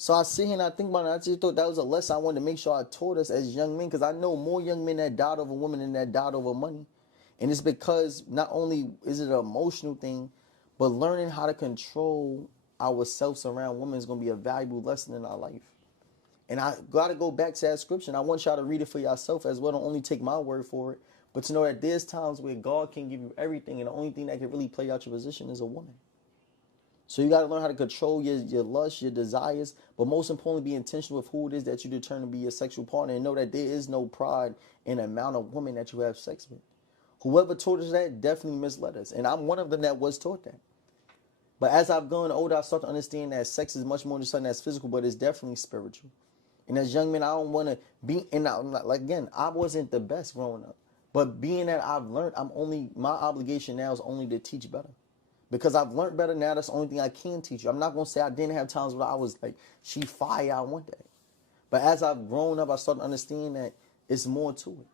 So I sit here and I think about it. I just thought that was a lesson I wanted to make sure I taught us as young men, because I know more young men that died over women than that died over money. And it's because not only is it an emotional thing, but learning how to control ourselves around women is going to be a valuable lesson in our life. And I got to go back to that scripture. And I want y'all to read it for yourself as well. Don't only take my word for it, but to know that there's times where God can give you everything, and the only thing that can really play out your position is a woman. So you got to learn how to control your lust, your desires, but most importantly, be intentional with who it is that you determine to be your sexual partner, and know that there is no pride in the amount of women that you have sex with. Whoever taught us that definitely misled us, and I'm one of them that was taught that. But as I've gone older, I start to understand that sex is much more than something that's physical, but it's definitely spiritual. And as young men, I don't want to be, and like again, I wasn't the best growing up, but being that I've learned, my obligation now is only to teach better. Because I've learned better now, that's the only thing I can teach you. I'm not going to say I didn't have times where I was like, she fire, I want that. But as I've grown up, I started to understand that it's more to it.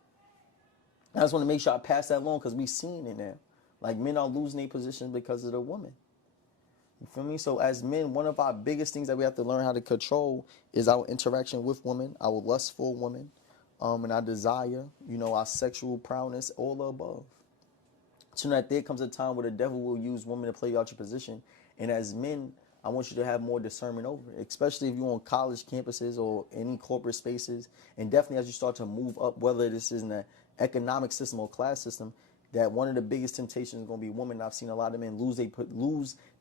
I just want to make sure I pass that along, because we've seen it now. Like, men are losing their positions because of the woman. You feel me? So as men, one of our biggest things that we have to learn how to control is our interaction with women, our lust for women, and our desire, our sexual prowess, all the above. So that there comes a time where the devil will use women to play out your position. And as men, I want you to have more discernment over it, especially if you're on college campuses or any corporate spaces. And definitely as you start to move up, whether this is in the economic system or class system, that one of the biggest temptations is going to be women. I've seen a lot of men lose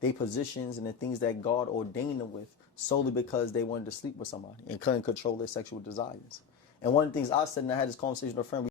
their positions and the things that God ordained them with solely because they wanted to sleep with somebody and couldn't control their sexual desires. And one of the things I said, and I had this conversation with a friend,